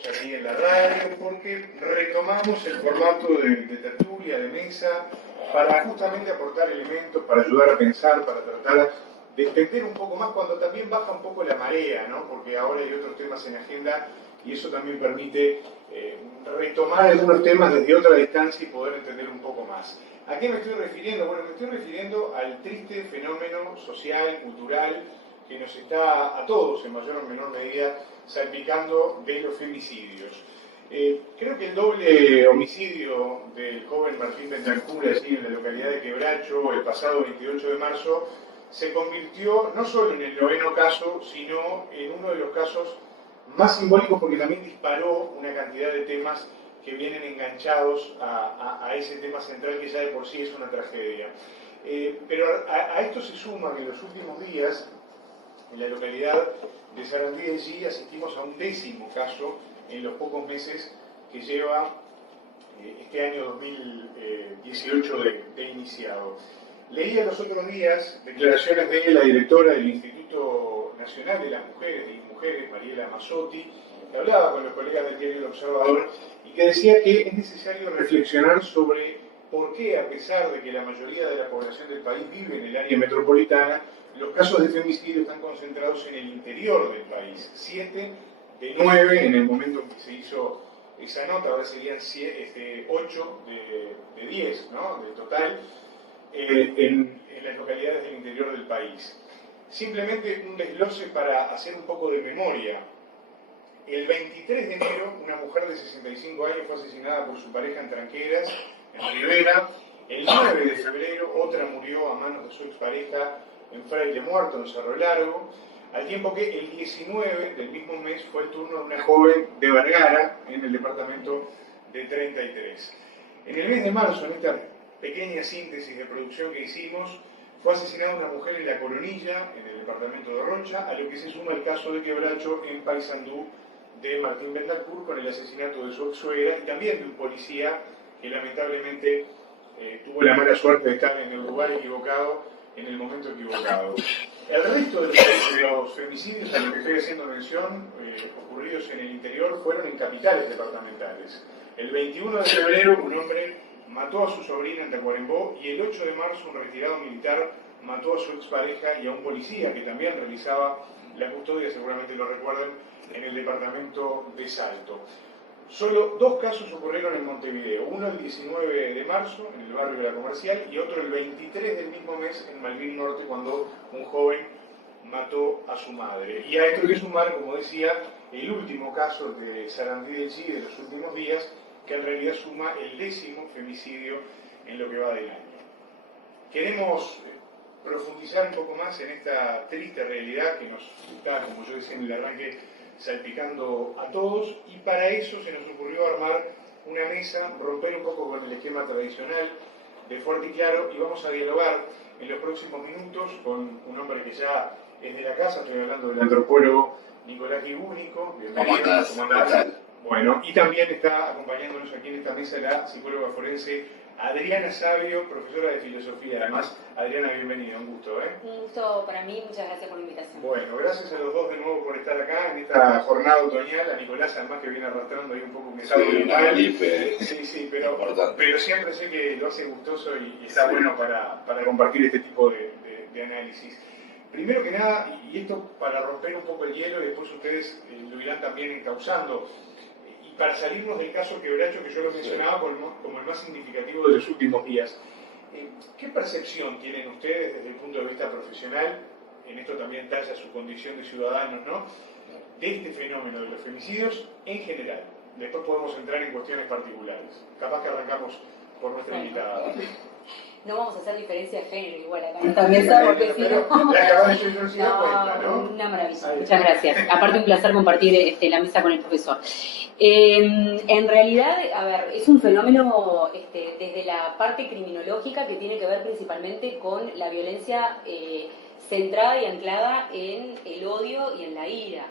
estamos aquí en la radio porque retomamos el formato de tertulia, de mesa, para justamente aportar elementos, para ayudar a pensar, para tratar de entender un poco más cuando también baja un poco la marea, ¿no? Porque ahora hay otros temas en agenda y eso también permite retomar algunos temas desde otra distancia y poder entender un poco más. ¿A qué me estoy refiriendo? Bueno, me estoy refiriendo al triste fenómeno social, cultural, que nos está a todos, en mayor o menor medida, salpicando de los femicidios. Creo que el doble homicidio del joven Martín Bentancur allí en la localidad de Quebracho el pasado 28 de marzo se convirtió no solo en el 9º caso, sino en uno de los casos más simbólicos porque también disparó una cantidad de temas que vienen enganchados a ese tema central que ya de por sí es una tragedia. Pero a esto se suma que en los últimos días en la localidad de Sarandí de Gí asistimos a un 10º caso en los pocos meses que lleva este año 2018 de iniciado. Leía los otros días declaraciones de la directora del Instituto Nacional de las Mujeres, Mariela Mazzotti, que hablaba con los colegas del diario El Observador y que decía que es necesario reflexionar sobre por qué, a pesar de que la mayoría de la población del país vive en el área metropolitana, los casos de femicidio están concentrados en el interior del país. 7 de 9 en el momento en que se hizo esa nota, ahora serían 8 de 10, ¿no? De total, en las localidades del interior del país. Simplemente un desglose para hacer un poco de memoria. El 23 de enero, una mujer de 65 años fue asesinada por su pareja en Tranqueras, en Rivera. El 9 de febrero, otra murió a manos de su expareja en Fraile Muerto, en Cerro Largo, al tiempo que el 19 del mismo mes fue el turno de una joven de Vergara, en el departamento de 33. En el mes de marzo, en esta pequeña síntesis de producción que hicimos, fue asesinada una mujer en La Coronilla, en el departamento de Rocha, a lo que se suma el caso de Quebracho en Paysandú de Martín Bentancur con el asesinato de su ex-suegra y también de un policía que lamentablemente tuvo la mala suerte de estar en el lugar equivocado en el momento equivocado. El resto de los femicidios a los que estoy haciendo mención, ocurridos en el interior, fueron en capitales departamentales. El 21 de febrero un hombre mató a su sobrina en Tacuarembó y el 8 de marzo un retirado militar mató a su expareja y a un policía que también realizaba la custodia, seguramente lo recuerdan, en el departamento de Salto. Solo 2 casos ocurrieron en Montevideo, uno el 19 de marzo en el barrio de la Comercial y otro el 23 del mismo mes en Malvin Norte cuando un joven mató a su madre. Y a esto hay que sumar, como decía, el último caso de Sarandí del Gí de los últimos días, que en realidad suma el 10º femicidio en lo que va del año. Queremos profundizar un poco más en esta triste realidad que nos está, como yo decía en el arranque, salpicando a todos, y para eso se nos ocurrió armar una mesa, romper un poco con el esquema tradicional de Fuerte y Claro, y vamos a dialogar en los próximos minutos con un hombre que ya es de la casa, estoy hablando del antropólogo Nicolás Guibúnico. Bienvenido. ¿Cómo andás? Bueno, y también está acompañándonos aquí en esta mesa la psicóloga forense Adriana Sabio, profesora de filosofía. Además, Adriana, bienvenida, un gusto. Un gusto para mí, muchas gracias por la invitación. Bueno, gracias a los dos de nuevo por estar acá en esta jornada otoñal. A Nicolás, además, que viene arrastrando ahí un poco un estado mental. Sí, pero siempre sé que lo hace gustoso y está bueno para compartir este tipo de análisis. Primero que nada, y esto para romper un poco el hielo, y después ustedes lo irán también encauzando, y para salirnos del caso Quebracho, que yo lo mencionaba como el más significativo de los últimos días, ¿qué percepción tienen ustedes desde el punto de vista profesional, en esto también talla su condición de ciudadanos, ¿no?, de este fenómeno de los femicidios en general? Después podemos entrar en cuestiones particulares. Capaz que arrancamos por nuestra invitada. No vamos a hacer diferencia de género igual acá en esta mesa, porque si no... Una maravilla, muchas gracias. Aparte un placer compartir la mesa con el profesor. En realidad, a ver, es un fenómeno desde la parte criminológica que tiene que ver principalmente con la violencia centrada y anclada en el odio y en la ira.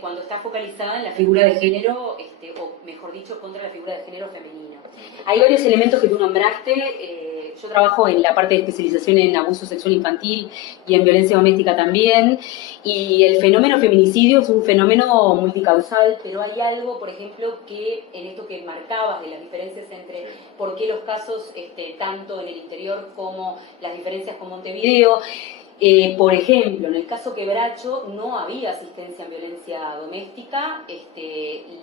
Cuando está focalizada en la figura de género, o mejor dicho, contra la figura de género femenino. Hay varios elementos que tú nombraste, yo trabajo en la parte de especialización en abuso sexual infantil y en violencia doméstica también, y el fenómeno feminicidio es un fenómeno multicausal, pero hay algo, por ejemplo, que en esto que marcabas de las diferencias entre por qué los casos, tanto en el interior como las diferencias con Montevideo. Por ejemplo, en el caso Quebracho no había asistencia en violencia doméstica.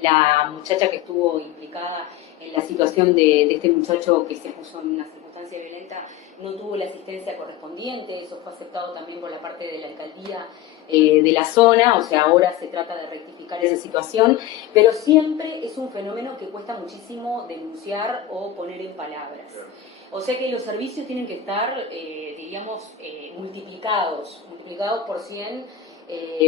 La muchacha que estuvo implicada en la situación de este muchacho que se puso en una circunstancia violenta no tuvo la asistencia correspondiente. Eso fue aceptado también por la parte de la alcaldía de la zona. O sea, ahora se trata de rectificar esa situación, pero siempre es un fenómeno que cuesta muchísimo denunciar o poner en palabras. O sea que los servicios tienen que estar, diríamos, multiplicados por 100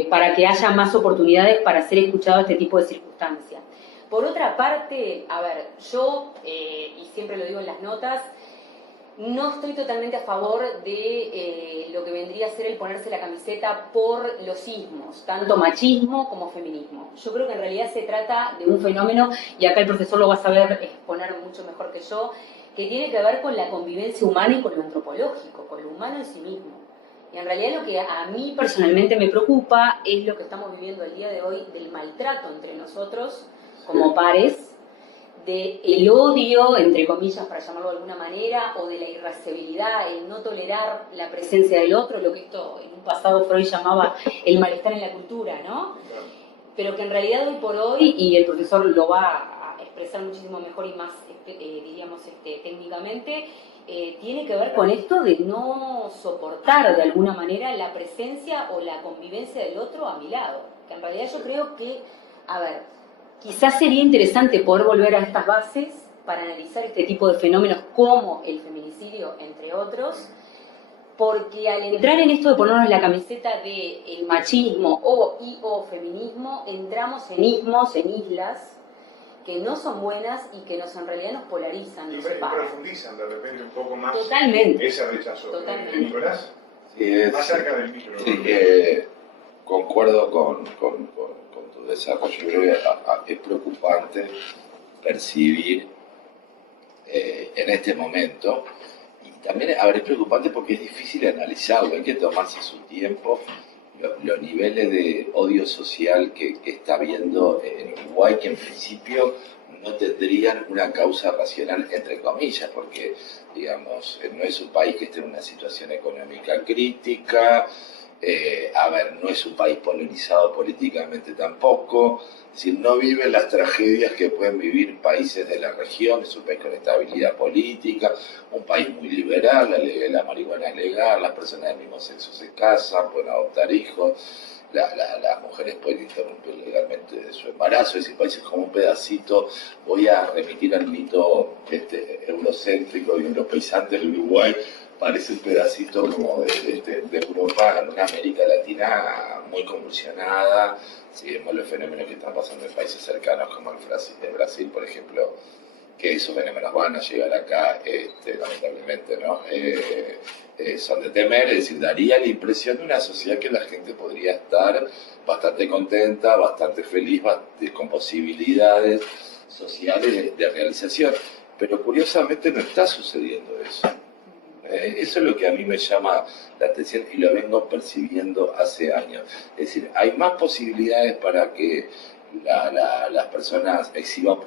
para que haya más oportunidades para ser escuchado este tipo de circunstancias. Por otra parte, a ver, yo, y siempre lo digo en las notas, no estoy totalmente a favor de lo que vendría a ser el ponerse la camiseta por los ismos, tanto machismo como feminismo. Yo creo que en realidad se trata de un fenómeno, y acá el profesor lo va a saber exponer mucho mejor que yo, que tiene que ver con la convivencia humana y con lo antropológico, con lo humano en sí mismo. Y en realidad lo que a mí personalmente me preocupa es lo que estamos viviendo el día de hoy del maltrato entre nosotros como pares, del odio, entre comillas, para llamarlo de alguna manera, o de la irascibilidad, el no tolerar la presencia del otro, lo que esto en un pasado Freud llamaba el malestar en la cultura, ¿no? Pero que en realidad hoy por hoy, y el profesor lo va a expresar muchísimo mejor y más, diríamos, técnicamente, tiene que ver con esto de no soportar de alguna manera la presencia o la convivencia del otro a mi lado. Que en realidad yo creo que, a ver, quizás sería interesante poder volver a estas bases para analizar este tipo de fenómenos como el feminicidio, entre otros, porque al entrar en esto de ponernos la camiseta del machismo o feminismo, entramos en ismos, en islas, que no son buenas y que en realidad nos polarizan. Y profundizan de repente un poco más. Totalmente. Ese rechazo. Totalmente. Nicolás, sí, más cerca del micro. Sí, concuerdo con tu desarrollo. Yo creo que es preocupante percibir en este momento, y también, a ver, es preocupante porque es difícil analizarlo, hay que tomarse su tiempo. Los niveles de odio social que está habiendo en Uruguay, que en principio no tendrían una causa racional, entre comillas, porque, digamos, no es un país que esté en una situación económica crítica, no es un país polarizado políticamente tampoco, es decir, no vive las tragedias que pueden vivir países de la región, es un país con estabilidad política, un país muy liberal, la marihuana es legal, las personas del mismo sexo se casan, pueden adoptar hijos, las mujeres pueden interrumpir legalmente su embarazo, es decir, países como un pedacito. Voy a remitir al mito eurocéntrico y europeizante del Uruguay, parece un pedacito como de Europa, en una América Latina muy convulsionada. Si vemos los fenómenos que están pasando en países cercanos como el Brasil, por ejemplo, que esos fenómenos van a llegar acá, lamentablemente, ¿no? Son de temer, es decir, daría la impresión de una sociedad que la gente podría estar bastante contenta, bastante feliz, con posibilidades sociales de realización. Pero curiosamente no está sucediendo eso. Eso es lo que a mí me llama la atención y lo vengo percibiendo hace años. Es decir, hay más posibilidades para que las personas exhiban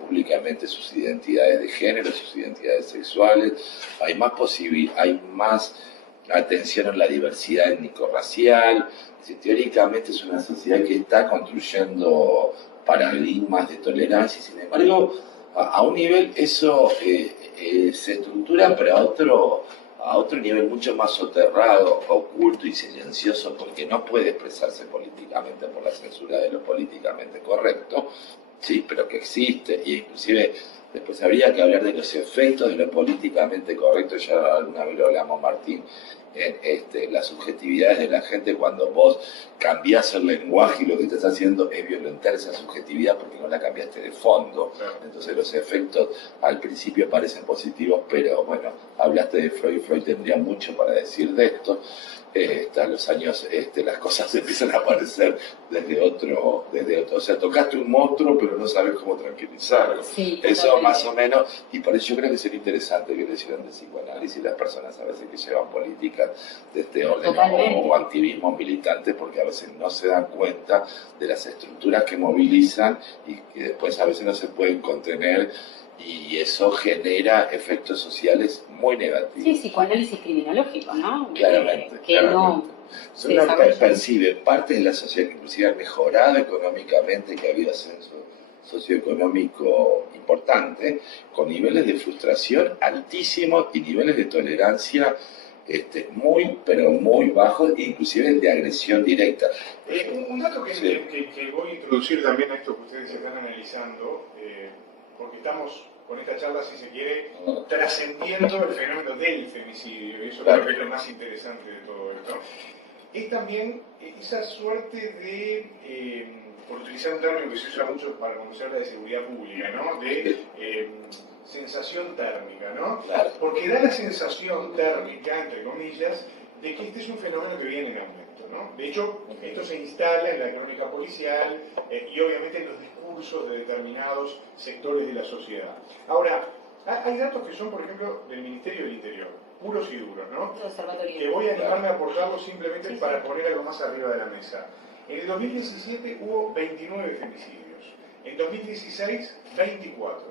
públicamente sus identidades de género, sus identidades sexuales, hay más atención en la diversidad étnico-racial. Teóricamente es una sociedad que está construyendo paradigmas de tolerancia, y sin embargo, a un nivel eso se estructura, pero a otro nivel mucho más soterrado, oculto y silencioso, porque no puede expresarse políticamente por la censura de lo políticamente correcto, sí, pero que existe, y inclusive después habría que hablar de los efectos de lo políticamente correcto. Ya alguna vez lo hablamos, Martín en las subjetividades de la gente cuando vos cambiás el lenguaje y lo que estás haciendo es violentar esa subjetividad porque no la cambiaste de fondo. Entonces los efectos al principio parecen positivos, pero bueno, hablaste de Freud, Freud tendría mucho para decir de esto. Hasta los años las cosas empiezan a aparecer desde otro, o sea, tocaste un monstruo pero no sabes cómo tranquilizarlo. Sí, eso más o menos, y por eso yo creo que sería interesante que le hicieran de psicoanálisis las personas a veces que llevan políticas de este orden o activismo militante, porque a veces no se dan cuenta de las estructuras que movilizan y que después a veces no se pueden contener, y eso genera efectos sociales muy negativos. Sí, psicoanálisis criminológico, ¿no? Claramente. No uno percibe parte de la sociedad que inclusive ha mejorado económicamente, que ha habido ascenso socioeconómico importante, con niveles de frustración altísimos y niveles de tolerancia muy, pero muy bajos, inclusive de agresión directa. Un dato que voy a introducir también a esto que ustedes están analizando, porque estamos con esta charla, si se quiere, trascendiendo el fenómeno del femicidio, y eso creo que es lo más interesante de todo esto, es también esa suerte de, por utilizar un término que se usa mucho para cuando se habla de seguridad pública, ¿no? De sensación térmica, ¿no? Claro. Porque da la sensación térmica, entre comillas, de que este es un fenómeno que viene en aumento, ¿no? De hecho, esto se instala en la crónica policial y obviamente en los discursos de determinados sectores de la sociedad. Ahora, hay datos que son, por ejemplo, del Ministerio del Interior, puros y duros, ¿no? Que voy a animarme a aportarlos simplemente para poner algo más arriba de la mesa. En el 2017 hubo 29 femicidios, en 2016 24,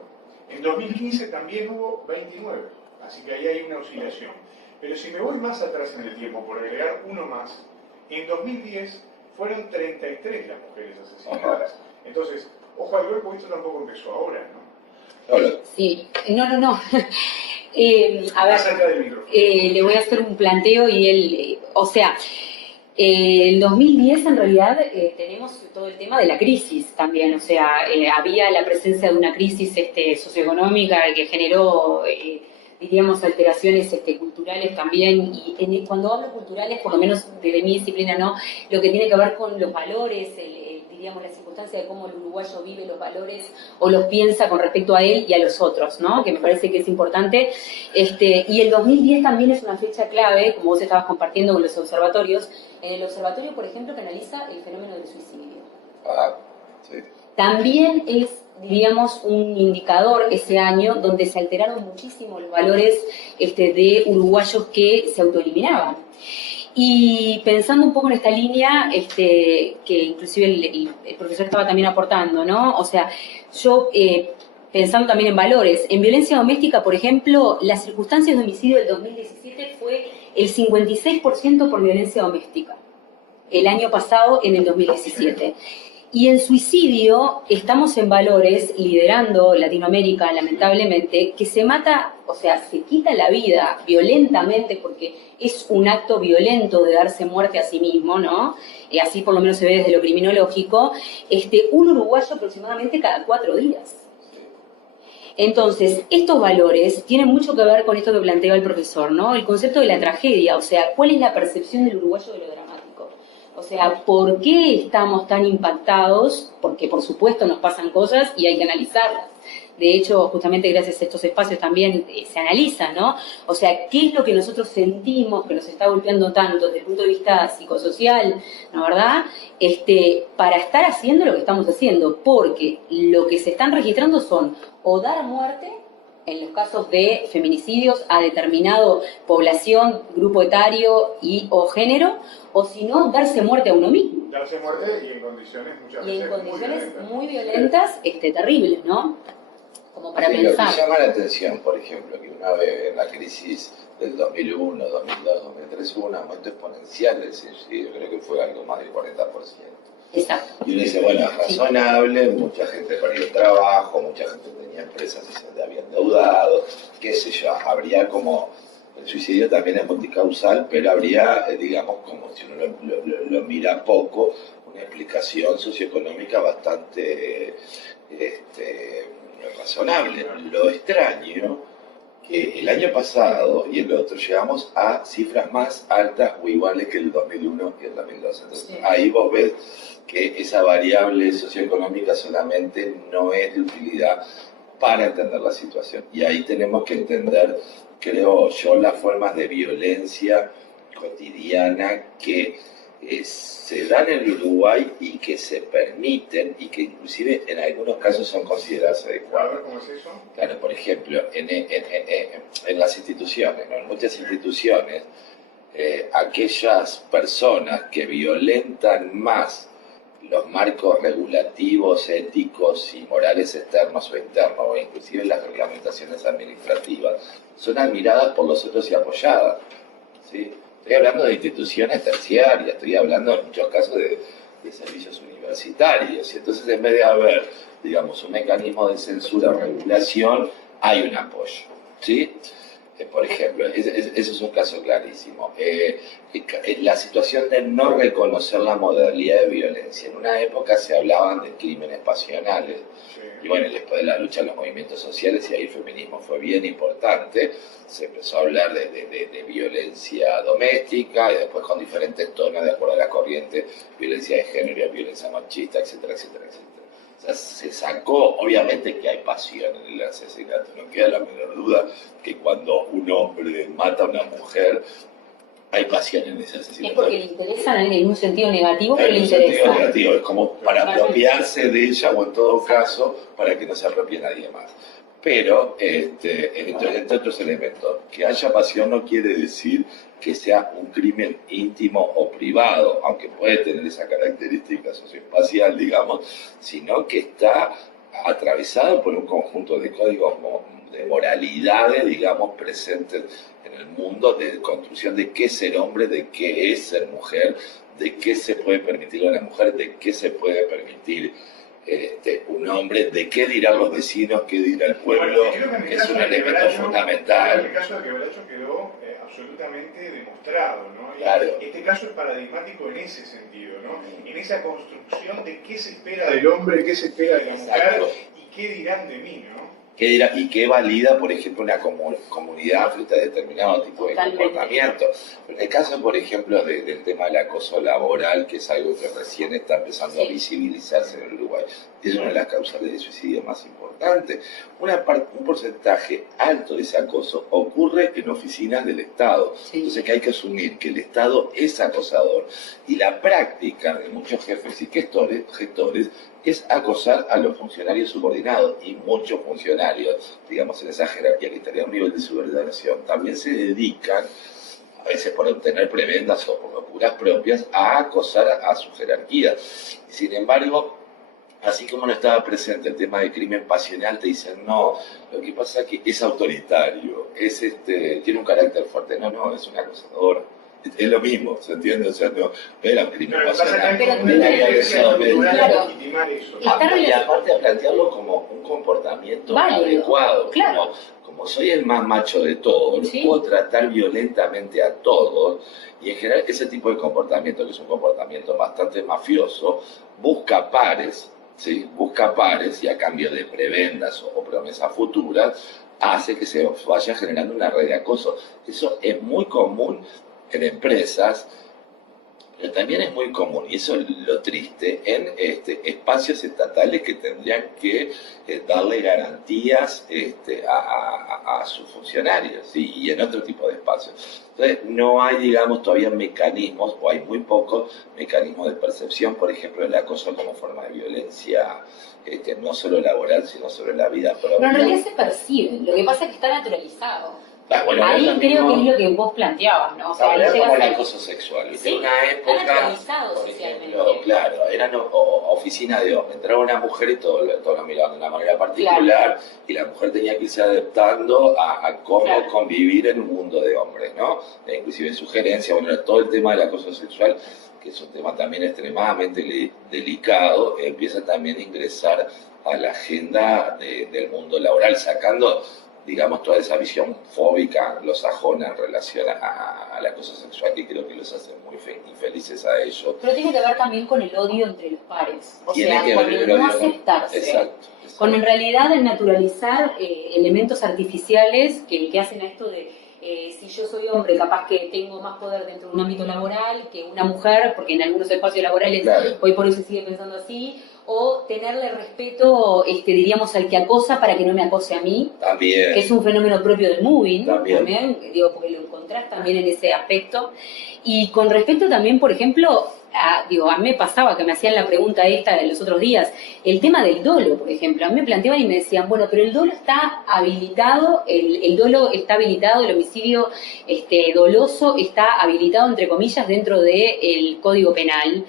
en 2015 también hubo 29, así que ahí hay una oscilación. Pero si me voy más atrás en el tiempo, por agregar uno más, en 2010 fueron 33 las mujeres asesinadas. Entonces, ojo al golpe, esto tampoco empezó ahora, ¿no? Hola. Sí, no. A ver, le voy a hacer un planteo y él, o sea, en 2010 en realidad tenemos todo el tema de la crisis también, o sea, había la presencia de una crisis socioeconómica que generó, diríamos, alteraciones culturales también, y cuando hablo culturales, por lo menos desde mi disciplina, ¿no? Lo que tiene que ver con los valores, diríamos, la circunstancia de cómo el uruguayo vive los valores o los piensa con respecto a él y a los otros, ¿no? Que me parece que es importante. Y el 2010 también es una fecha clave, como vos estabas compartiendo con los observatorios, en el observatorio, por ejemplo, que analiza el fenómeno del suicidio. Sí. También es, diríamos, un indicador ese año donde se alteraron muchísimo los valores de uruguayos que se autoeliminaban. Y pensando un poco en esta línea, que inclusive el profesor estaba también aportando, ¿no? O sea, yo pensando también en valores, en violencia doméstica, por ejemplo, las circunstancias de homicidio del 2017 fue el 56% por violencia doméstica, el año pasado en el 2017. Y en suicidio estamos en valores, liderando Latinoamérica, lamentablemente, que se mata, o sea, se quita la vida violentamente, porque es un acto violento de darse muerte a sí mismo, ¿no? Así por lo menos se ve desde lo criminológico, un uruguayo aproximadamente cada 4 días. Entonces, estos valores tienen mucho que ver con esto que planteaba el profesor, ¿no? El concepto de la tragedia, o sea, ¿cuál es la percepción del uruguayo de lo dramático? O sea, ¿por qué estamos tan impactados? Porque, por supuesto, nos pasan cosas y hay que analizarlas. De hecho, justamente gracias a estos espacios también se analizan, ¿no? O sea, ¿qué es lo que nosotros sentimos que nos está golpeando tanto desde el punto de vista psicosocial, ¿no verdad? Para estar haciendo lo que estamos haciendo, porque lo que se están registrando son o dar muerte, en los casos de feminicidios, a determinado población, grupo etario o género, o si no, darse muerte a uno mismo. Darse muerte y en condiciones muchas veces y en condiciones muy violentas, terribles, ¿no? Como para sí, pensar. Lo que llama la atención, por ejemplo, que una vez en la crisis del 2001, 2002, 2003 hubo un aumento exponencial del suicidio, creo que fue algo más del 40%. Exacto. Y uno dice, bueno, es razonable, mucha gente perdió el trabajo, mucha gente tenía empresas y se había endeudado, qué sé yo, habría como, el suicidio también es multicausal, pero habría, digamos, como si uno lo mira poco, una explicación socioeconómica bastante razonable. Lo extraño que el año pasado y el otro llegamos a cifras más altas o iguales que el 2001 y el 2012. Entonces, Sí. ahí vos ves que esa variable socioeconómica solamente no es de utilidad para entender la situación. Y ahí tenemos que entender, creo yo, las formas de violencia cotidiana que se dan en el Uruguay y que se permiten y que inclusive en algunos casos son consideradas adecuadas. A ver, ¿cómo es eso? Claro, por ejemplo, en las instituciones, ¿no? En muchas instituciones, aquellas personas que violentan más los marcos regulativos, éticos y morales externos o internos, o inclusive las reglamentaciones administrativas, son admiradas por los otros y apoyadas, ¿sí? Estoy hablando de instituciones terciarias, estoy hablando en muchos casos de servicios universitarios, y entonces en vez de haber, digamos, un mecanismo de censura o regulación, hay un apoyo, ¿sí? Por ejemplo, ese es un caso clarísimo. La situación de no reconocer la modalidad de violencia. En una época se hablaban de crímenes pasionales, Sí. y bueno, después de la lucha en los movimientos sociales, y ahí el feminismo fue bien importante, se empezó a hablar de violencia doméstica, y después con diferentes tonos, de acuerdo a la corriente, violencia de género, violencia machista, etcétera, etcétera, etcétera. O sea, se sacó, obviamente que hay pasión en el asesinato, no queda la menor duda que cuando un hombre mata a una mujer, hay pasión en ese Es asesinato. porque le interesa en un sentido negativo, pero En le un sentido interesa. negativo, es como para apropiarse de ella o en todo caso para que no se apropie nadie más. Pero, entre otros elementos, que haya pasión no quiere decir que sea un crimen íntimo o privado, aunque puede tener esa característica socioespacial, digamos, sino que está atravesado por un conjunto de códigos de moralidades, digamos, presentes en el mundo, de construcción de qué es ser hombre, de qué es ser mujer, de qué se puede permitir a una mujer, de qué se puede permitir un hombre, de qué dirán los vecinos, qué dirá el pueblo, Bueno, que es un elemento fundamental. En el caso de Quebracho quedó absolutamente demostrado, ¿no? Claro. Este caso es paradigmático en ese sentido, ¿no? En esa construcción de qué se espera del hombre, qué se espera de la mujer Exacto. y qué dirán de mí, ¿no? ¿Qué dirá? Y qué valida, por ejemplo, una comunidad frente a determinado tipo de Totalmente. comportamiento. En el caso, por ejemplo, del tema del acoso laboral, que es algo que recién está empezando a visibilizarse en el Uruguay, es una de las causas de suicidio más importantes. Un porcentaje alto de ese acoso ocurre en oficinas del Estado. Sí. Entonces que hay que asumir que el Estado es acosador. Y la práctica de muchos jefes y gestores es acosar a los funcionarios subordinados, y muchos funcionarios, digamos, en esa jerarquía que estaría a un nivel de subordinación, también se dedican, a veces por obtener prebendas o por locuras propias, a acosar a su jerarquía. Sin embargo, así como no estaba presente el tema del crimen pasional, te dicen, no, lo que pasa es que es autoritario, tiene un carácter fuerte. No, es un acosador. Es lo mismo, ¿se entiende? O sea, no era un crimen pasional. Pero Era una agresión doméstica. Claro. legitimar eso. Y aparte a plantearlo como un comportamiento Válido, adecuado, claro. como soy el más macho de todos, Sí. puedo tratar violentamente a todos, y en general ese tipo de comportamiento, que es un comportamiento bastante mafioso, busca pares, ¿sí? Busca pares, y a cambio de prebendas o promesas futuras, hace que se vaya generando una red de acoso. Eso es muy común en empresas, pero también es muy común, y eso es lo triste, en espacios estatales que tendrían que darle garantías a sus funcionarios, ¿sí? Y en otro tipo de espacios. Entonces, no hay, digamos, todavía mecanismos, o hay muy pocos mecanismos de percepción, por ejemplo, del acoso como forma de violencia, no solo laboral, sino sobre la vida propia. Pero en realidad se percibe, lo que pasa es que está naturalizado. Bueno, Ahí es lo creo mismo. que es lo que vos planteabas, ¿no? O sea, ahí Era como llegas el a... acoso sexual. ¿Viste? Sí, Una está época, naturalizado por socialmente. ejemplo, claro, eran oficina de hombre. Entraba una mujer y todos lo miraban de una manera particular, Claro. y la mujer tenía que irse adaptando a cómo Claro. convivir en un mundo de hombres, ¿no? Inclusive sugerencias, bueno, todo el tema del acoso sexual, que es un tema también extremadamente delicado, empieza también a ingresar a la agenda del mundo laboral, sacando digamos, toda esa visión fóbica anglosajona en relación al acoso sexual, que creo que los hace muy infelices a ellos. Pero tiene que ver también con el odio entre los pares. O Tiene sea, que con ver el el no odio, aceptarse. Exacto. Con en realidad el naturalizar elementos artificiales que hacen a esto de si yo soy hombre, capaz que tengo más poder dentro de un ámbito laboral que una mujer, porque en algunos espacios laborales Claro. hoy por hoy se sigue pensando así, o tenerle respeto, diríamos, al que acosa para que no me acose a mí, También. que es un fenómeno propio del moving, También. digo, porque lo encontrás también en ese aspecto. Y con respecto también, por ejemplo, a mí me pasaba que me hacían la pregunta esta de los otros días, el tema del dolo, por ejemplo. A mí me planteaban y me decían, bueno, pero el dolo está habilitado, el dolo está habilitado, el homicidio doloso está habilitado, entre comillas, dentro del Código Penal.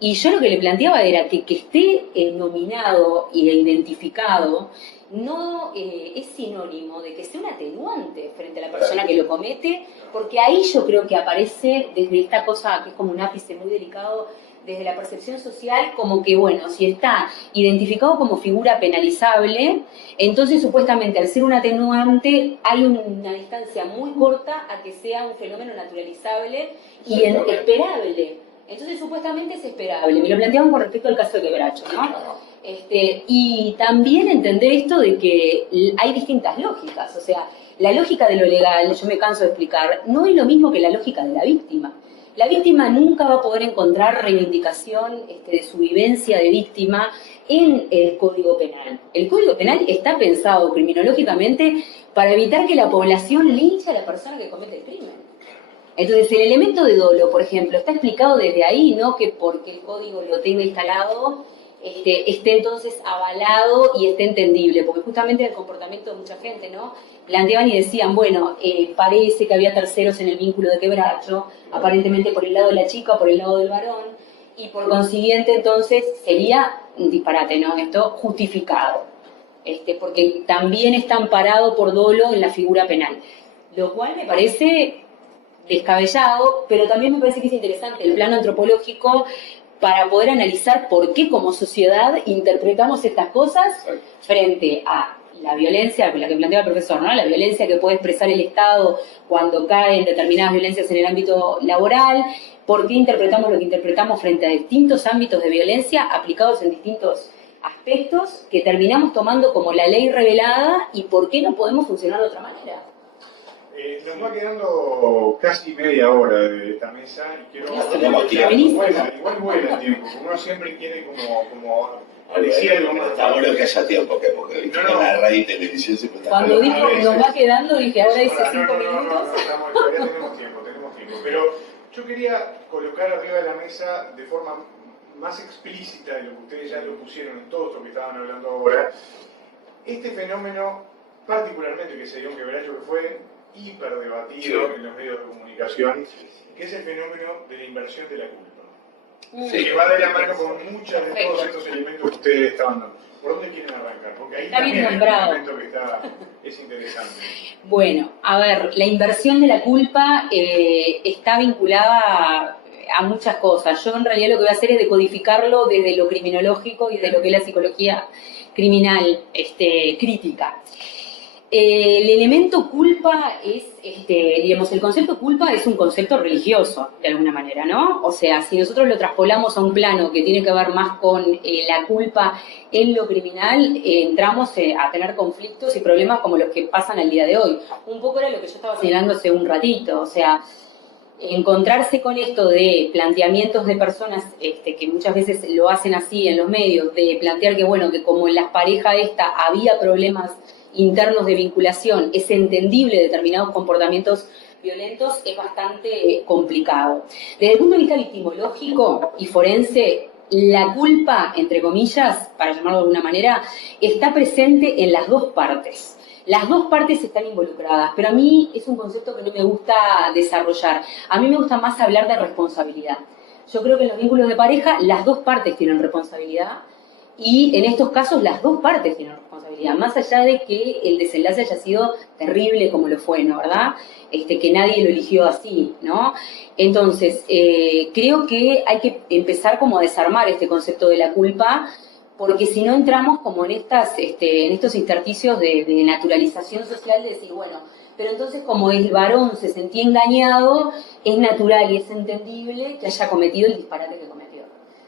Y yo lo que le planteaba era que esté nominado e identificado no es sinónimo de que sea un atenuante frente a la persona que lo comete, porque ahí yo creo que aparece desde esta cosa que es como un ápice muy delicado, desde la percepción social, como que, bueno, si está identificado como figura penalizable, entonces supuestamente al ser un atenuante hay una distancia muy corta a que sea un fenómeno naturalizable y esperable. Entonces supuestamente es esperable. Me lo planteaban con respecto al caso de Quebracho, ¿no? Y también entender esto de que hay distintas lógicas, o sea, la lógica de lo legal, yo me canso de explicar, no es lo mismo que la lógica de la víctima. La víctima nunca va a poder encontrar reivindicación de su vivencia de víctima en el Código Penal. El Código Penal está pensado criminológicamente para evitar que la población linche a la persona que comete el crimen. Entonces, el elemento de dolo, por ejemplo, está explicado desde ahí, no que porque el código lo tenga instalado esté entonces avalado y esté entendible, porque justamente el comportamiento de mucha gente, ¿no? Planteaban y decían, bueno, parece que había terceros en el vínculo de Quebracho, aparentemente por el lado de la chica o por el lado del varón, y por consiguiente entonces sería un disparate, ¿no? Esto justificado, porque también está amparado por dolo en la figura penal, lo cual me parece descabellado, pero también me parece que es interesante el plano antropológico para poder analizar por qué como sociedad interpretamos estas cosas frente a la violencia, la que planteaba el profesor, ¿no? La violencia que puede expresar el Estado cuando caen determinadas violencias en el ámbito laboral, por qué interpretamos lo que interpretamos frente a distintos ámbitos de violencia aplicados en distintos aspectos que terminamos tomando como la ley revelada y por qué no podemos funcionar de otra manera. Nos va quedando casi media hora de esta mesa y quiero... Igual vuela el tiempo, como uno siempre quiere como decir algo más. Está bueno que haya tiempo, porque viste que la radio y televisión siempre está... Cuando dijo nos va quedando, dije, ahora dice 5 minutos. Todavía tenemos tiempo. Pero yo quería colocar arriba de la mesa de forma más explícita de lo que ustedes ya lo pusieron en todo esto que estaban hablando ahora, este fenómeno particularmente que se dio en Quebracho, que fue hiperdebatido en los medios de comunicación, que es el fenómeno de la inversión de la culpa. Que va de la mano con muchos de todos estos elementos que ustedes estaban dando. ¿Por dónde quieren arrancar? Porque ahí está también bien hay un nombrado. elemento que es interesante. Bueno, a ver, la inversión de la culpa está vinculada a muchas cosas. Yo en realidad lo que voy a hacer es decodificarlo desde lo criminológico y de lo que es la psicología criminal crítica. El elemento culpa es, digamos, el concepto culpa es un concepto religioso, de alguna manera, ¿no? O sea, si nosotros lo traspolamos a un plano que tiene que ver más con la culpa en lo criminal, entramos a tener conflictos y problemas como los que pasan al día de hoy. Un poco era lo que yo estaba señalando hace un ratito, o sea, encontrarse con esto de planteamientos de personas que muchas veces lo hacen así en los medios, de plantear que, bueno, que como en las parejas había problemas internos de vinculación, es entendible determinados comportamientos violentos, es bastante complicado. Desde el punto de vista victimológico y forense, la culpa, entre comillas, para llamarlo de alguna manera, está presente en las dos partes. Las dos partes están involucradas, pero a mí es un concepto que no me gusta desarrollar. A mí me gusta más hablar de responsabilidad. Yo creo que en los vínculos de pareja las dos partes tienen responsabilidad y en estos casos las dos partes tienen responsabilidad, más allá de que el desenlace haya sido terrible como lo fue, ¿no? ¿Verdad? Que nadie lo eligió así, ¿no? Entonces, creo que hay que empezar como a desarmar este concepto de la culpa porque si no entramos como en estos intersticios de naturalización social, de decir, bueno, pero entonces como el varón se sentía engañado, es natural y es entendible que haya cometido el disparate que cometió.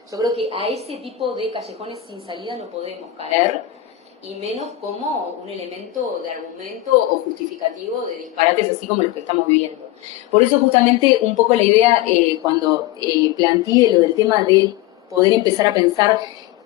Yo creo que a ese tipo de callejones sin salida no podemos caer, y menos como un elemento de argumento o justificativo de disparates así como los que estamos viviendo. Por eso justamente un poco la idea, cuando planteé lo del tema de poder empezar a pensar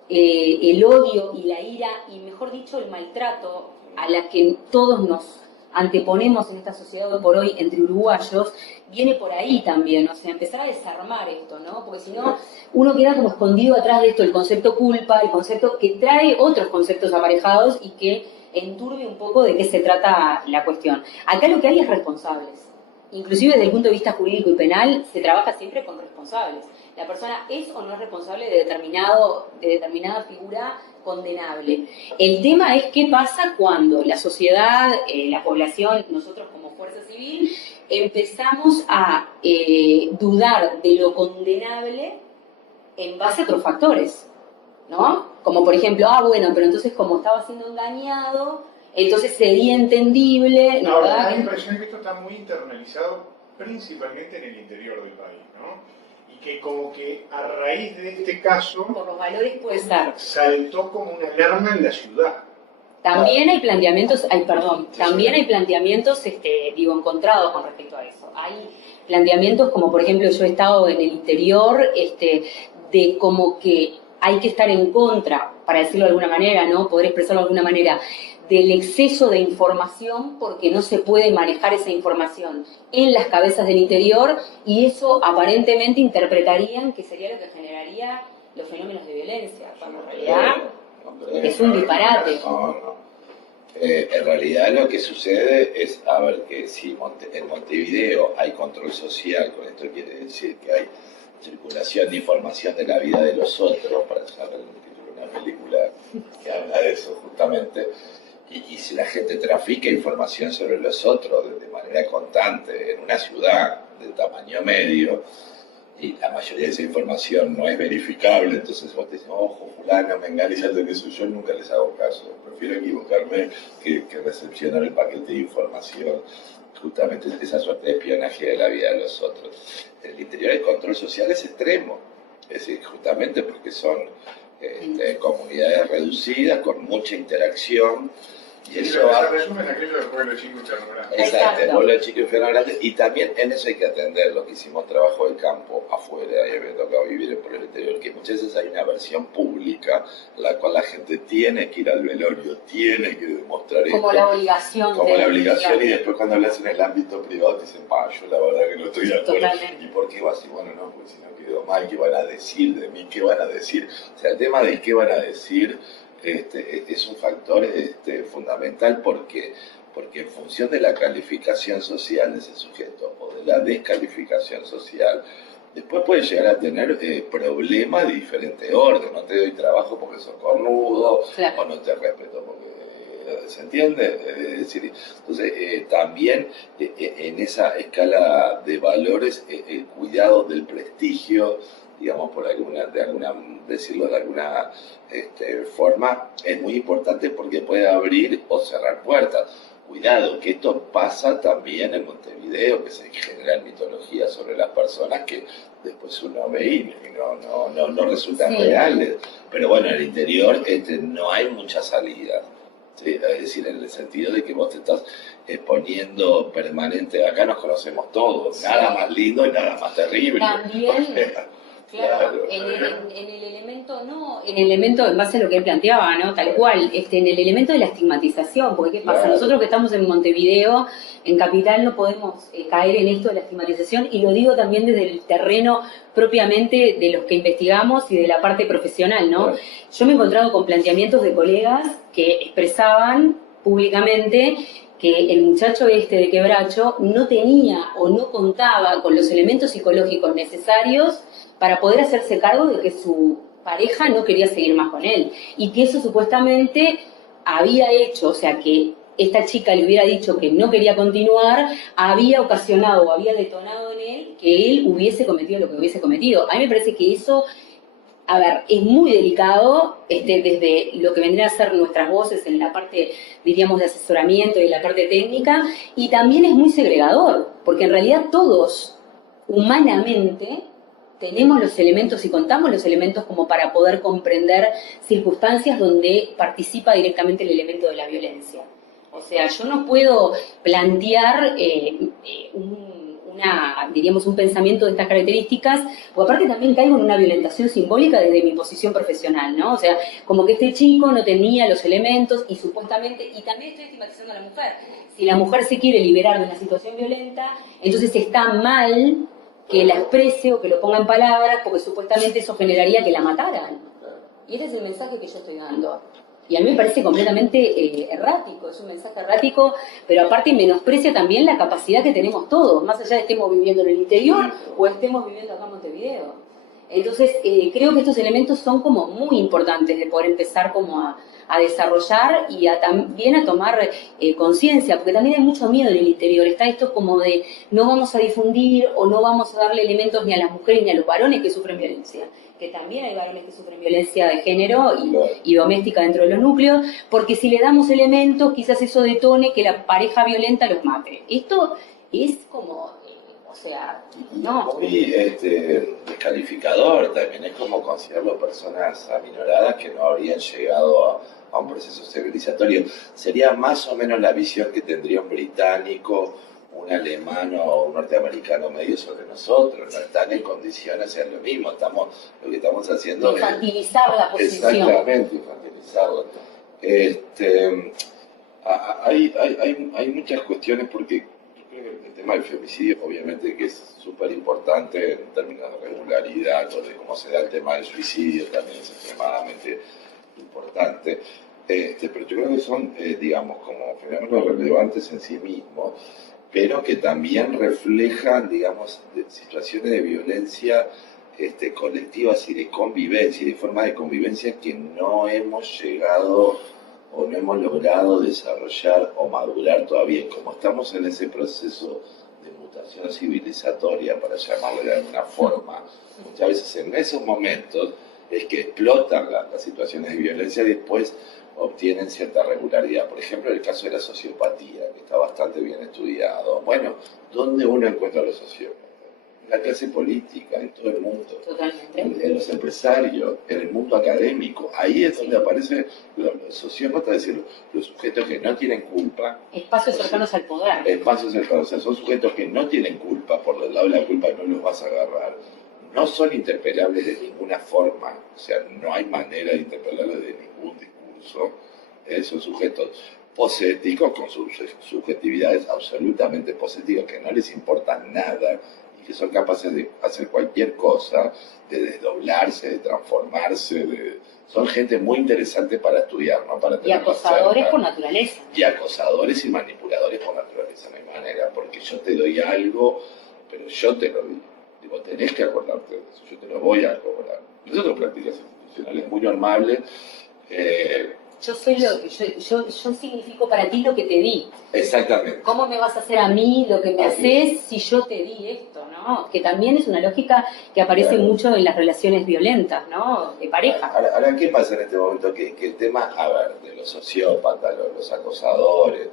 el odio y la ira, y mejor dicho el maltrato a la que todos nos anteponemos en esta sociedad hoy por hoy entre uruguayos, viene por ahí también, o sea, empezar a desarmar esto, ¿no? Porque si no, uno queda como escondido atrás de esto, el concepto culpa, el concepto que trae otros conceptos aparejados y que enturbia un poco de qué se trata la cuestión. Acá lo que hay es responsables. Inclusive desde el punto de vista jurídico y penal se trabaja siempre con responsables. La persona es o no es responsable de determinada figura condenable. El tema es qué pasa cuando la sociedad, la población, nosotros como fuerza civil, empezamos a dudar de lo condenable en base a otros factores, ¿no? Como por ejemplo, bueno, pero entonces como estaba siendo engañado, entonces sería entendible, ¿no? Ahora, da la impresión que esto está muy internalizado principalmente en el interior del país, ¿no? Y que como que a raíz de este caso, por los valores puede ser, saltó como una alarma en la ciudad. También hay planteamientos, también hay planteamientos, encontrados con respecto a eso. Hay planteamientos como, por ejemplo, yo he estado en el interior, de como que hay que estar en contra, para decirlo de alguna manera, ¿no? Poder expresarlo de alguna manera, del exceso de información, porque no se puede manejar esa información en las cabezas del interior, y eso aparentemente interpretarían que sería lo que generaría los fenómenos de violencia, cuando en realidad es un disparate. No. En realidad lo que sucede es, a ver, que si en Montevideo hay control social, con esto quiere decir que hay circulación de información de la vida de los otros, para saber una película que habla de eso justamente, y si la gente trafica información sobre los otros de manera constante en una ciudad de tamaño medio, y la mayoría de esa información no es verificable, entonces vos te decís, ojo, fulano, mengano, y de que yo nunca les hago caso, prefiero equivocarme que recepcionar el paquete de información, justamente esa suerte de espionaje de la vida de los otros. En el interior el control social es extremo, es decir, justamente porque son comunidades reducidas, con mucha interacción, y eso se resume en aquello del pueblo chico y infierno grande. Exacto, el pueblo chico y infierno grande, y también en eso hay que atender lo que hicimos trabajo de campo afuera, y me ha tocado vivir por el interior, que muchas veces hay una versión pública en la cual la gente tiene que ir al velorio, tiene que demostrar como esto, la obligación. como la obligación, y después cuando hablas en el ámbito privado te dicen, yo la verdad que no estoy de acuerdo. Totalmente. ¿Y por qué vas así? Bueno, no, porque si no quedó mal, ¿qué van a decir de mí? ¿Qué van a decir? O sea, el tema de qué van a decir es un factor fundamental porque en función de la calificación social de ese sujeto o de la descalificación social, después puede llegar a tener problemas de diferente orden. No te doy trabajo porque sos cornudo, claro, o no te respeto porque ¿se entiende? Es decir, entonces también en esa escala de valores el cuidado del prestigio, digamos, decirlo de alguna forma, es muy importante porque puede abrir o cerrar puertas. Cuidado, que esto pasa también en Montevideo, que se generan mitologías sobre las personas que después uno ve y no resultan reales. Pero bueno, en el interior no hay muchas salidas. ¿Sí? Es decir, en el sentido de que vos te estás exponiendo permanente. Acá nos conocemos todos, sí, nada más lindo y nada más terrible. También, claro, en el elemento, en base a lo que él planteaba, ¿no? Tal cual, en el elemento de la estigmatización, porque ¿qué pasa? Claro. Nosotros que estamos en Montevideo, en Capital, no podemos caer en esto de la estigmatización, y lo digo también desde el terreno propiamente de los que investigamos y de la parte profesional, ¿no? Claro. Yo me he encontrado con planteamientos de colegas que expresaban públicamente que el muchacho de Quebracho no tenía o no contaba con los elementos psicológicos necesarios para poder hacerse cargo de que su pareja no quería seguir más con él, y que eso supuestamente había hecho, o sea, que esta chica le hubiera dicho que no quería continuar, había ocasionado o había detonado en él que él hubiese cometido lo que hubiese cometido. A mí me parece que eso a ver, es muy delicado desde lo que vendrían a ser nuestras voces en la parte, diríamos, de asesoramiento y la parte técnica, y también es muy segregador, porque en realidad todos, humanamente, tenemos los elementos y contamos los elementos como para poder comprender circunstancias donde participa directamente el elemento de la violencia. O sea, yo no puedo plantear diríamos, un pensamiento de estas características, o aparte también caigo en una violentación simbólica desde mi posición profesional, ¿no? O sea, como que este chico no tenía los elementos y supuestamente, y también estoy estigmatizando a la mujer. Si la mujer se quiere liberar de una situación violenta, entonces está mal que la exprese o que lo ponga en palabras, porque supuestamente eso generaría que la mataran. Y ese es el mensaje que yo estoy dando. Y a mí me parece completamente errático, es un mensaje errático, pero aparte menosprecia también la capacidad que tenemos todos, más allá de que estemos viviendo en el interior o estemos viviendo acá en Montevideo. Entonces, creo que estos elementos son como muy importantes de poder empezar como a desarrollar y también a tomar conciencia, porque también hay mucho miedo en el interior. Está esto como de no vamos a difundir o no vamos a darle elementos ni a las mujeres ni a los varones que sufren violencia, que también hay varones que sufren violencia de género y doméstica dentro de los núcleos, porque si le damos elementos, quizás eso detone que la pareja violenta los mate. Esto es como, o sea, no. Muy descalificador también, es como considerarlo personas aminoradas que no habrían llegado a un proceso civilizatorio. Sería más o menos la visión que tendría un británico, un alemán o un norteamericano medio sobre nosotros. No están en condiciones de hacer lo mismo. Lo que estamos haciendo infantilizar la posición. Exactamente, infantilizarla. Hay muchas cuestiones, porque yo creo que el tema del femicidio obviamente que es súper importante en términos de regularidad, o de cómo se da el tema del suicidio también es extremadamente importante. Pero yo creo que son, digamos, como fenómenos relevantes en sí mismos, pero que también reflejan, digamos, situaciones de violencia colectivas y de convivencia, y de formas de convivencia que no hemos llegado o no hemos logrado desarrollar o madurar todavía. Y como estamos en ese proceso de mutación civilizatoria, para llamarlo de alguna forma, muchas veces en esos momentos es que explotan las situaciones de violencia y después obtienen cierta regularidad. Por ejemplo, el caso de la sociopatía, que está bastante bien estudiado. Bueno, ¿dónde uno encuentra a los sociópatas? En la clase política, en todo el mundo. Totalmente. En los empresarios, en el mundo académico. Ahí es donde aparecen los sociópatas, es decir, los sujetos que no tienen culpa. Espacios cercanos al poder. Espacios cercanos, o sea, son sujetos que no tienen culpa, por el lado de la culpa no los vas a agarrar. No son interpelables de ninguna forma, o sea, no hay manera de interpelarlos de ningún discurso. Son sujetos poséticos con sus subjetividades absolutamente poséticas, que no les importa nada y que son capaces de hacer cualquier cosa, de desdoblarse, de transformarse. Son gente muy interesante para estudiar, ¿no? Para y acosadores por naturaleza. Y acosadores y manipuladores por naturaleza, no hay manera, porque yo te doy algo, pero yo te lo digo. Digo, tenés que acordarte de eso, yo te lo voy a acordar. Nosotros prácticas institucionales muy normales. Yo significo para ti lo que te di. Exactamente. ¿Cómo me vas a hacer a mí lo que me haces si yo te di esto, ¿no? Que también es una lógica que aparece mucho en las relaciones violentas, ¿no? De pareja. Ahora, ¿qué pasa en este momento? Que el tema, a ver, de los sociópatas, los acosadores,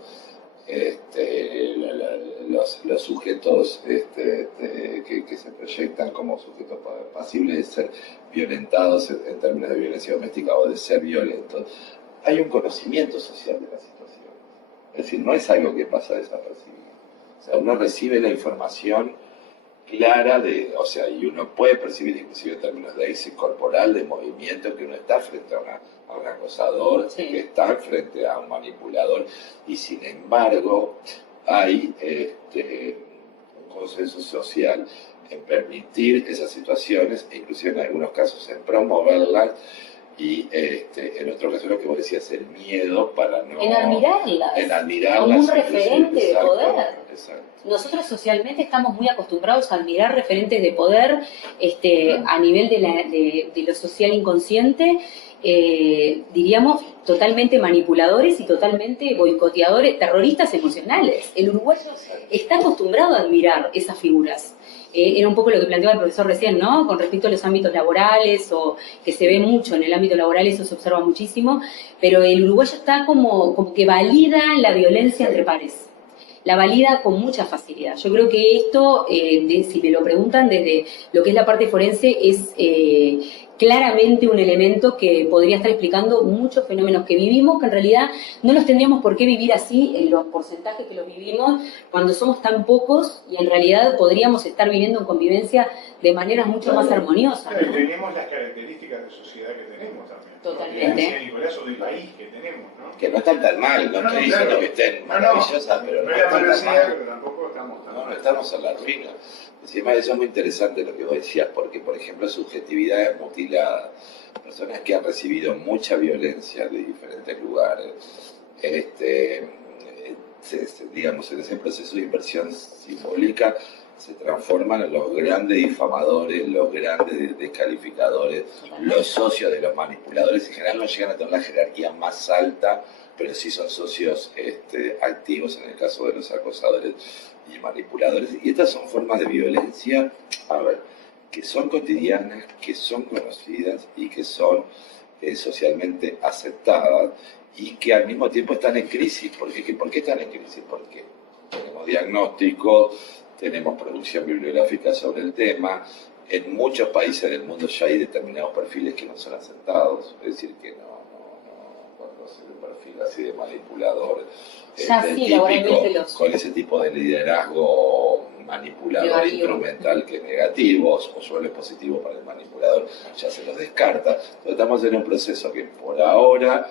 los sujetos que se proyectan como sujetos pasibles de ser violentados en términos de violencia doméstica o de ser violentos, hay un conocimiento social de la situación. Es decir, no es algo que pasa desapercibido. O sea, uno recibe la información clara o sea, y uno puede percibir inclusive en términos de índice corporal, de movimiento, que uno está frente a un acosador, sí, que está frente a un manipulador, y sin embargo hay un consenso social en permitir esas situaciones, e inclusive en algunos casos en promoverlas, y en otro caso lo que vos decías, el miedo para no... En admirarlas. Como un referente de poder. Exacto. Nosotros socialmente estamos muy acostumbrados a admirar referentes de poder a nivel de lo social inconsciente, diríamos, totalmente manipuladores y totalmente boicoteadores, terroristas emocionales. El uruguayo está acostumbrado a admirar esas figuras. Era un poco lo que planteaba el profesor recién, ¿no? Con respecto a los ámbitos laborales, o que se ve mucho en el ámbito laboral, eso se observa muchísimo, pero el uruguayo está como que valida la violencia entre pares. La valida con mucha facilidad. Yo creo que esto, si me lo preguntan desde lo que es la parte forense, es claramente un elemento que podría estar explicando muchos fenómenos que vivimos, que en realidad no los tendríamos por qué vivir así en los porcentajes que los vivimos cuando somos tan pocos, y en realidad podríamos estar viviendo en convivencia de maneras mucho más armoniosas. Claro, y tenemos las características de sociedad que tenemos también. Totalmente. ¿No? Nicolás, o del país que tenemos, ¿no? Que no están tan mal, no estoy diciendo que estén maravillosas, pero no están tan mal. Pero tampoco estamos tan mal. No estamos en la ruina. Encima eso es muy interesante lo que vos decías, porque por ejemplo subjetividad mutilada, personas que han recibido mucha violencia de diferentes lugares, digamos, en ese proceso de inversión simbólica se transforman en los grandes difamadores, los grandes descalificadores, los socios de los manipuladores. En general no llegan a tener la jerarquía más alta, pero sí son socios activos en el caso de los acosadores y manipuladores. Y estas son formas de violencia, a ver, que son cotidianas, que son conocidas y que son socialmente aceptadas, y que al mismo tiempo están en crisis. ¿Por qué están en crisis? Porque tenemos diagnóstico, tenemos producción bibliográfica sobre el tema. En muchos países del mundo ya hay determinados perfiles que no son aceptados, es decir, que cuando se ve un perfil así de manipulador, ya sí, típico, con ese tipo de liderazgo manipulador instrumental, que es negativo o solo es positivo para el manipulador, ya se los descarta. Entonces estamos en un proceso que por ahora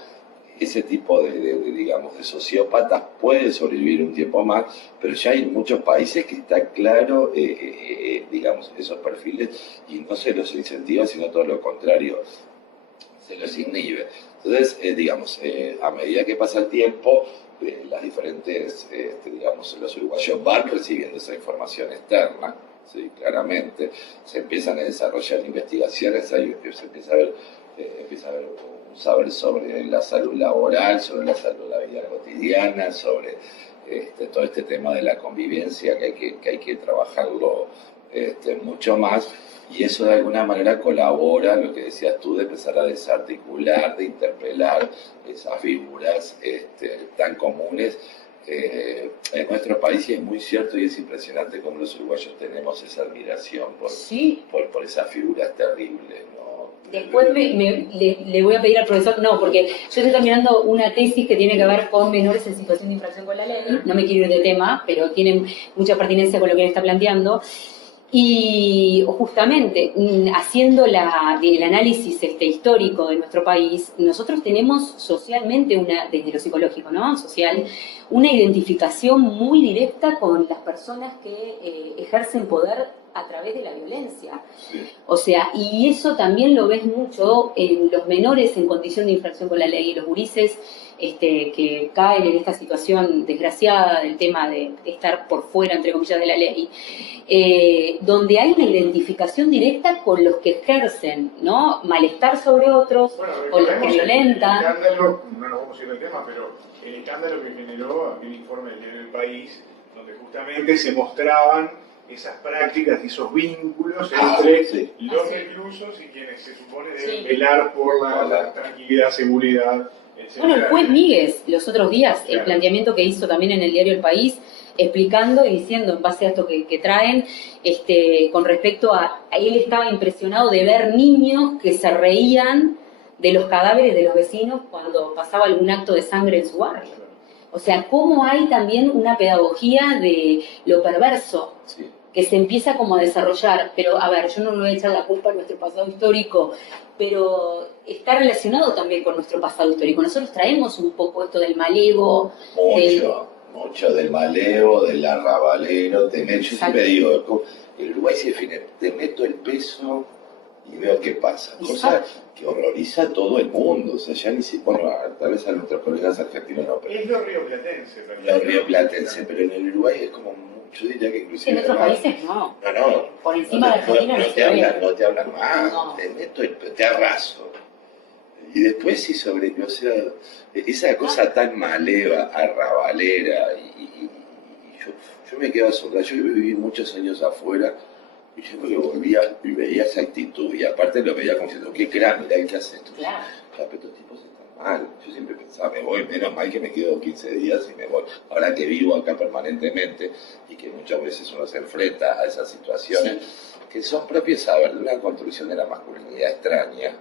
ese tipo digamos, de sociópatas puede sobrevivir un tiempo más, pero ya hay muchos países que está claro, digamos, esos perfiles, y no se los incentiva, sino todo lo contrario, se los inhibe. Entonces, digamos, a medida que pasa el tiempo, las diferentes, digamos, los uruguayos van recibiendo esa información externa, sí, claramente, se empiezan a desarrollar investigaciones, se empieza a ver un saber sobre la salud laboral, sobre la salud de la vida cotidiana, sobre todo este tema de la convivencia que hay que trabajarlo mucho más, y eso de alguna manera colabora, lo que decías tú, de empezar a desarticular, de interpelar esas figuras tan comunes en nuestro país. Y es muy cierto y es impresionante cómo los uruguayos tenemos esa admiración por esas figuras terribles, ¿no? Después le voy a pedir al profesor, porque yo estoy terminando una tesis que tiene que ver con menores en situación de infracción con la ley, no me quiero ir de tema, pero tiene mucha pertinencia con lo que él está planteando, y justamente haciendo el análisis histórico de nuestro país, nosotros tenemos socialmente, desde lo psicológico, ¿no? Social, una identificación muy directa con las personas que ejercen poder a través de la violencia. Sí. O sea, y eso también lo ves mucho en los menores en condición de infracción con la ley, los gurises que caen en esta situación desgraciada del tema de estar por fuera, entre comillas, de la ley, donde hay una identificación directa con los que ejercen, ¿no?, malestar sobre otros, con los que violentan. El escándalo, no nos vamos a ir del tema, pero el escándalo que generó aquel informe del Diario del País, donde justamente se mostraban esas prácticas y esos vínculos entre los reclusos y quienes se supone deben velar por la tranquilidad, seguridad, etc. Bueno, el juez Míguez, los otros días, el planteamiento que hizo también en el Diario El País, explicando y diciendo, en base a esto que traen, con respecto a él estaba impresionado de ver niños que se reían de los cadáveres de los vecinos cuando pasaba algún acto de sangre en su barrio. O sea, cómo hay también una pedagogía de lo perverso, que se empieza como a desarrollar. Pero, a ver, yo no le voy a echar la culpa a nuestro pasado histórico, pero está relacionado también con nuestro pasado histórico. Nosotros traemos un poco esto del malevo. Mucho del malevo, del arrabalero. Yo siempre digo, el Uruguay se define, te meto el peso y veo qué pasa. Cosa que horroriza a todo el mundo. O sea, ya ni siquiera, bueno, tal vez a nuestros colegas argentinos no, pero... Es lo rioplatense. Lo rioplatense, pero en el Uruguay es como... Yo diría que inclusive... En otros países no. No. Por encima de Argentina no te hablan más. No. Te meto te arraso. Y después sí o sea, esa cosa tan maleva, arrabalera, y yo me quedo asombrado. Yo viví muchos años afuera y siempre que volvía y veía esa actitud, y aparte lo veía como diciendo, qué crack, mirá, ¿qué hace esto? Claro. Pero estos tipos están mal. Yo siempre pensaba, me voy, menos mal que me quedo 15 días y me voy. Ahora que vivo acá permanentemente y que muchas veces uno se enfrenta a esas situaciones que son propias, a ver, de una construcción de la masculinidad extraña.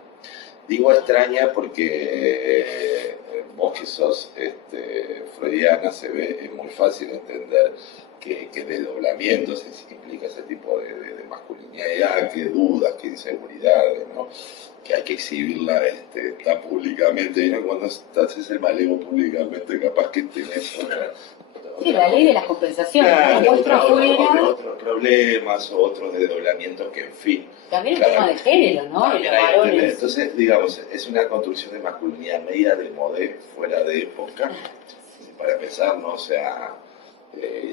Digo extraña porque vos que sos freudiana se ve, es muy fácil entender que desdoblamientos implica ese tipo de masculinidad, que dudas, que inseguridades, ¿no? Que hay que exhibirla tan públicamente, ¿no? Cuando haces el malevo públicamente, capaz que tenés otra. Sí, la ley de las compensaciones. Claro, Otros problemas o otros desdoblamientos que, en fin. también el tema de género, ¿no? También Los varones. entonces, digamos, es una construcción de masculinidad media de modé, fuera de época, para empezar, ¿no? O sea,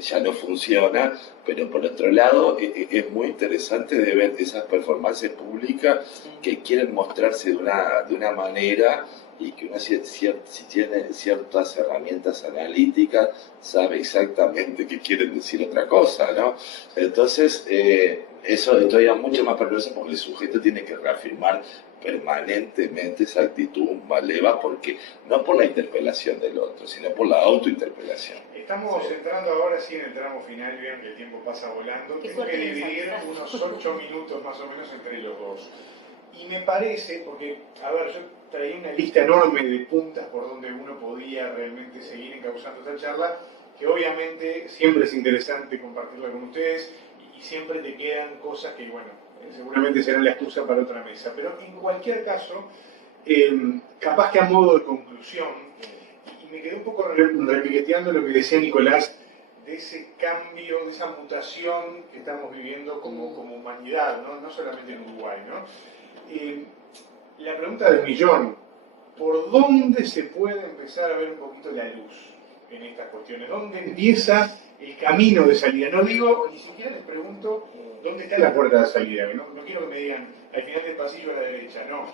ya no funciona, pero por otro lado es muy interesante de ver esas performances públicas que quieren mostrarse de una manera y que uno si tiene ciertas herramientas analíticas sabe exactamente que quieren decir otra cosa, ¿no? Entonces eso es todavía mucho más peligroso porque el sujeto tiene que reafirmar permanentemente esa actitud maleva, porque no por la interpelación del otro, sino por la autointerpelación. Estamos entrando ahora sí en el tramo final, vean que el tiempo pasa volando. Tengo que dividir unos 8 minutos más o menos entre los dos. Y me parece, porque, a ver, yo traía una lista enorme de puntas por donde uno podía realmente seguir encauzando esta charla, que obviamente siempre es interesante compartirla con ustedes y siempre te quedan cosas que, bueno, seguramente serán la excusa para otra mesa. Pero en cualquier caso, capaz que a modo de conclusión, y me quedé un poco repiqueteando lo que decía Nicolás, de ese cambio, de esa mutación que estamos viviendo como humanidad, no solamente en Uruguay, ¿no? La pregunta del millón, ¿por dónde se puede empezar a ver un poquito la luz en estas cuestiones? ¿Dónde empieza el camino de salida? No digo, ni siquiera les pregunto dónde está la puerta de salida, no quiero que me digan al final del pasillo a la derecha, no.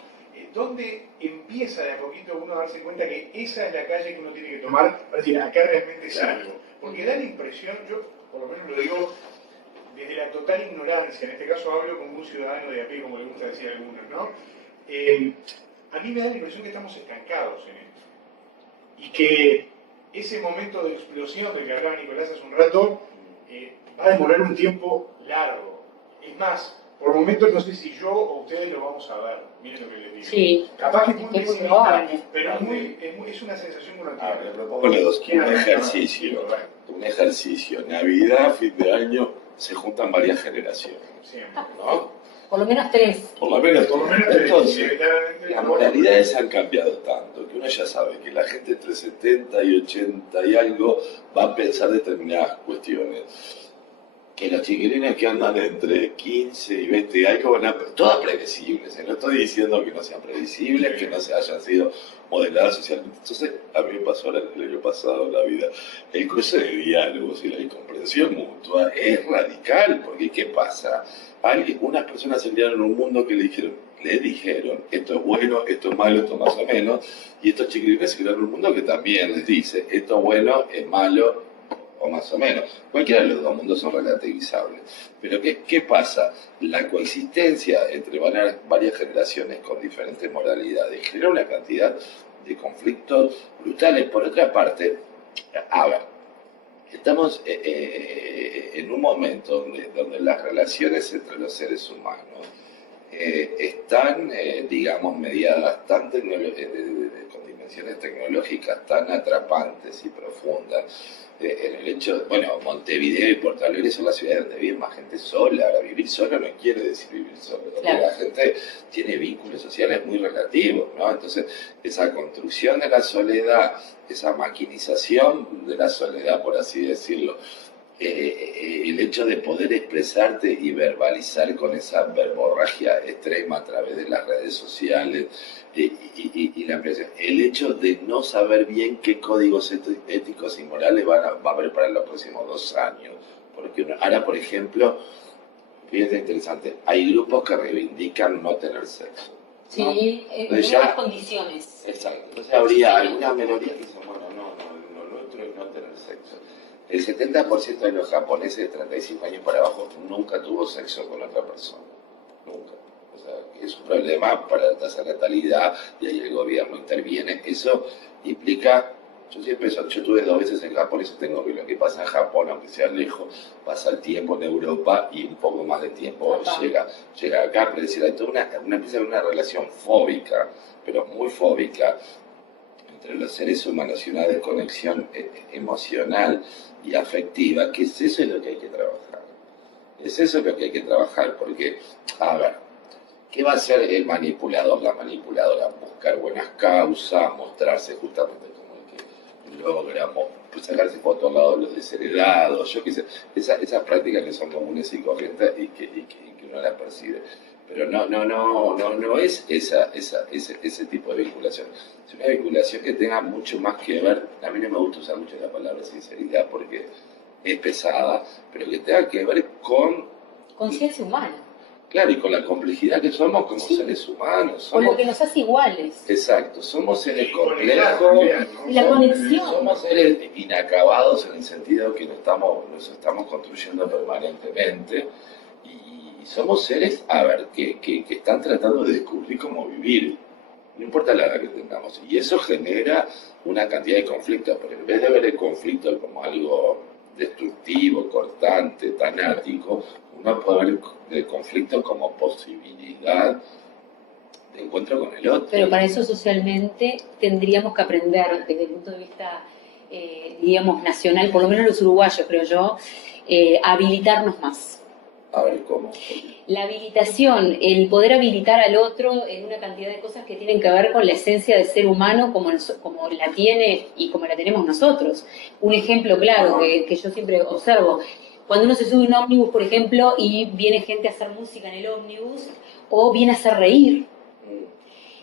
¿Dónde empieza de a poquito uno a darse cuenta que esa es la calle que uno tiene que tomar para decir, acá realmente es algo? Porque da la impresión, yo por lo menos lo digo desde la total ignorancia, en este caso hablo como un ciudadano de a pie, como le gusta decir a algunos, ¿no? A mí me da la impresión que estamos estancados en esto. Y que ese momento de explosión del que hablaba Nicolás hace un rato va a demorar un tiempo largo. Es más, por momentos no sé si yo o ustedes lo vamos a ver. Miren lo que les digo. Sí. Capaz que es muy muy pesimista, probable. pero es una sensación que uno tiene. Le propongo un ejercicio. Navidad, fin de año, se juntan varias generaciones. Siempre. ¿No? Por lo menos 3. Por lo menos entonces, Claramente, las moralidades han cambiado tanto que uno ya sabe que la gente entre 70 y 80 y algo va a pensar determinadas cuestiones. Que los chiquilines que andan entre 15 y 20 y algo van a... Todas previsibles, no estoy diciendo que no sean previsibles, que no se hayan sido modeladas socialmente. Entonces, a mí me pasó el año pasado en la vida, el cruce de diálogos y la incomprensión mutua es radical, porque ¿qué pasa? Unas personas se criaron en un mundo que le dijeron, esto es bueno, esto es malo, esto más o menos, y estos chiquilines se criaron en un mundo que también les dice, esto es bueno, es malo, o más o menos. Cualquiera de los dos mundos son relativizables. Pero ¿qué pasa? La coexistencia entre varias generaciones con diferentes moralidades genera una cantidad de conflictos brutales. Por otra parte, a ver, estamos en un momento donde las relaciones entre los seres humanos están, digamos, mediadas tan con dimensiones tecnológicas tan atrapantes y profundas. En el hecho, bueno, Montevideo y Porto Alegre son las ciudades donde vive más gente sola. Ahora, vivir solo no quiere decir vivir solo, porque claro, la gente tiene vínculos sociales muy relativos, ¿no? Entonces, esa construcción de la soledad, esa maquinización de la soledad, por así decirlo, el hecho de poder expresarte y verbalizar con esa verborragia extrema a través de las redes sociales y la impresión, el hecho de no saber bien qué códigos éticos y morales va a haber para los próximos 2 años. Porque ahora, por ejemplo, fíjense interesante, hay grupos que reivindican no tener sexo. Sí, ¿no? en Entonces nuevas ya, condiciones. exacto. Entonces habría algunas melodías que dicen, bueno, lo nuestro es no tener sexo. El 70% de los japoneses de 35 años para abajo nunca tuvo sexo con otra persona. Nunca. O sea, que es un problema para la tasa de natalidad y ahí el gobierno interviene. Eso implica, yo tuve 2 veces en Japón y sostengo que lo que pasa en Japón, aunque sea lejos, pasa el tiempo en Europa y un poco más de tiempo llega acá. Pero es decir, hay toda empieza a haber una relación fóbica, pero muy fóbica, entre los seres humanos y una desconexión emocional y afectiva, que es eso lo que hay que trabajar. Es eso lo que hay que trabajar, porque, a ver, ¿qué va a hacer el manipulador, la manipuladora? Buscar buenas causas, mostrarse justamente como el que logra sacarse fotos al lado de los desheredados, yo qué sé, esas prácticas que son comunes y corrientes y que uno las percibe. Pero no es ese tipo de vinculación. Es una vinculación que tenga mucho más que ver, a mí no me gusta usar mucho la palabra sinceridad porque es pesada, pero que tenga que ver con conciencia humana. Claro, y con la complejidad que somos como seres humanos. Somos, con lo que nos hace iguales. Exacto, somos seres complejos, y la conexión. Somos seres inacabados en el sentido que nos estamos construyendo permanentemente y somos seres, a ver, que están tratando de descubrir cómo vivir, no importa la edad que tengamos, y eso genera una cantidad de conflictos, pero en vez de ver el conflicto como algo destructivo, cortante, tanático, uno puede ver el conflicto como posibilidad de encuentro con el otro. Pero para eso socialmente tendríamos que aprender, desde el punto de vista, digamos, nacional, por lo menos los uruguayos, creo yo, a habilitarnos más. A ver, ¿cómo? La habilitación, el poder habilitar al otro en una cantidad de cosas que tienen que ver con la esencia del ser humano como la tiene y como la tenemos nosotros. Un ejemplo claro que yo siempre observo, cuando uno se sube a un ómnibus, por ejemplo, y viene gente a hacer música en el ómnibus, o viene a hacer reír.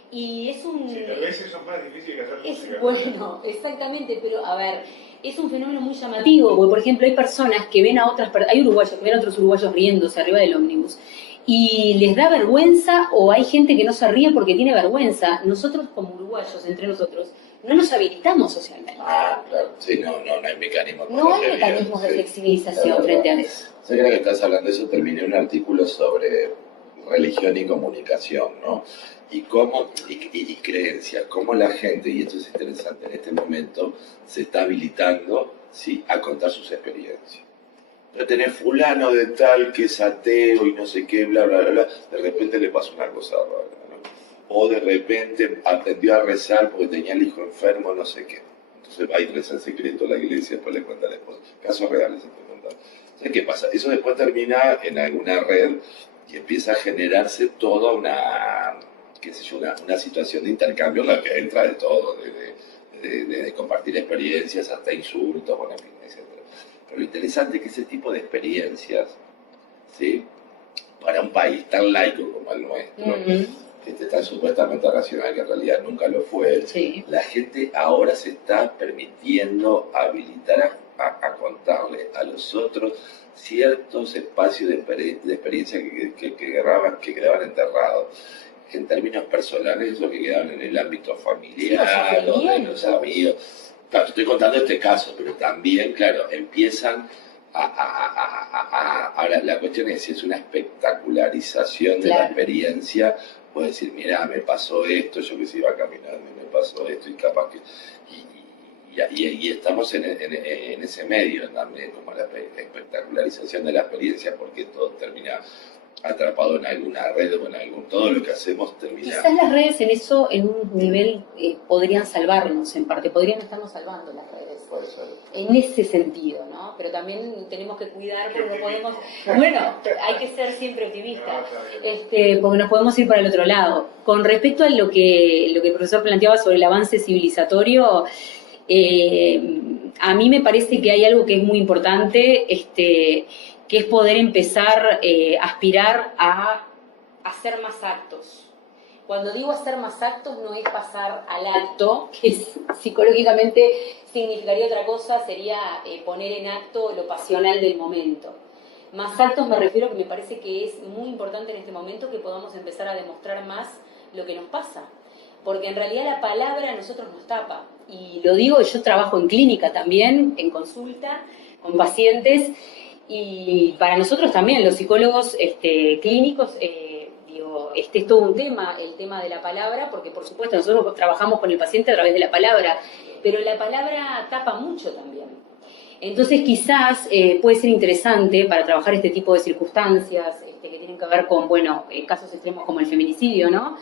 Y es un... Sí, tal vez eso es más difícil que hacer música. Bueno, exactamente, pero a ver, es un fenómeno muy llamativo, porque por ejemplo hay personas que ven a hay uruguayos que ven a otros uruguayos riéndose arriba del ómnibus, y les da vergüenza, o hay gente que no se ríe porque tiene vergüenza. Nosotros como uruguayos, entre nosotros, no nos habilitamos socialmente. Ah, claro, sí, no hay mecanismos. No hay mecanismos de flexibilización frente a eso. Sé que estás hablando de eso, terminé un artículo sobre religión y comunicación, ¿no? Y cómo, y creencias, cómo la gente, y esto es interesante en este momento, se está habilitando, ¿sí?, a contar sus experiencias. Ya tenés fulano de tal que es ateo y no sé qué, bla, bla, bla, bla, de repente le pasa una cosa rara, ¿no? O de repente aprendió a rezar porque tenía el hijo enfermo, no sé qué. Entonces va y reza en secreto a la iglesia, después le cuenta a la esposa. Casos reales, estoy contando. ¿Sabes qué pasa? Eso después termina en alguna red y empieza a generarse toda una, qué sé yo, una situación de intercambio en la que entra de todo, de compartir experiencias hasta insultos, bueno, en fin, etc. Pero lo interesante es que ese tipo de experiencias, ¿sí?, para un país tan laico como el nuestro, que está supuestamente racional, que en realidad nunca lo fue, sí, la gente ahora se está permitiendo habilitar a contarle a los otros ciertos espacios de experiencia que quedaban enterrados. En términos personales, lo que quedaban en el ámbito familiar, sí, o de los amigos. Claro, estoy contando este caso, pero también, claro, empiezan ahora, la cuestión es si es una espectacularización de la experiencia, puedes decir, mira, me pasó esto, yo que se iba caminando y me pasó esto, y capaz que... Y estamos en ese medio también, como la espectacularización de la experiencia, porque todo termina atrapado en alguna red o todo lo que hacemos termina... Quizás las redes en eso, en un nivel, podrían salvarnos en parte, podrían estarnos salvando las redes. En ese sentido, ¿no? Pero también tenemos que cuidar porque no podemos... Bueno, hay que ser siempre optimistas, porque nos podemos ir para el otro lado. Con respecto a lo que el profesor planteaba sobre el avance civilizatorio, a mí me parece que hay algo que es muy importante, que es poder empezar a aspirar a hacer más actos. Cuando digo hacer más actos, no es pasar al acto, que psicológicamente significaría otra cosa, sería poner en acto lo pasional del momento. Más actos me refiero que me parece que es muy importante en este momento que podamos empezar a demostrar más lo que nos pasa. Porque en realidad la palabra a nosotros nos tapa. Y lo digo, yo trabajo en clínica también, en consulta, con pacientes, y para nosotros también, los psicólogos clínicos, este es todo un tema, el tema de la palabra, porque por supuesto nosotros trabajamos con el paciente a través de la palabra, pero la palabra tapa mucho también. Entonces quizás puede ser interesante para trabajar este tipo de circunstancias que tienen que ver con, bueno, casos extremos como el feminicidio, ¿no?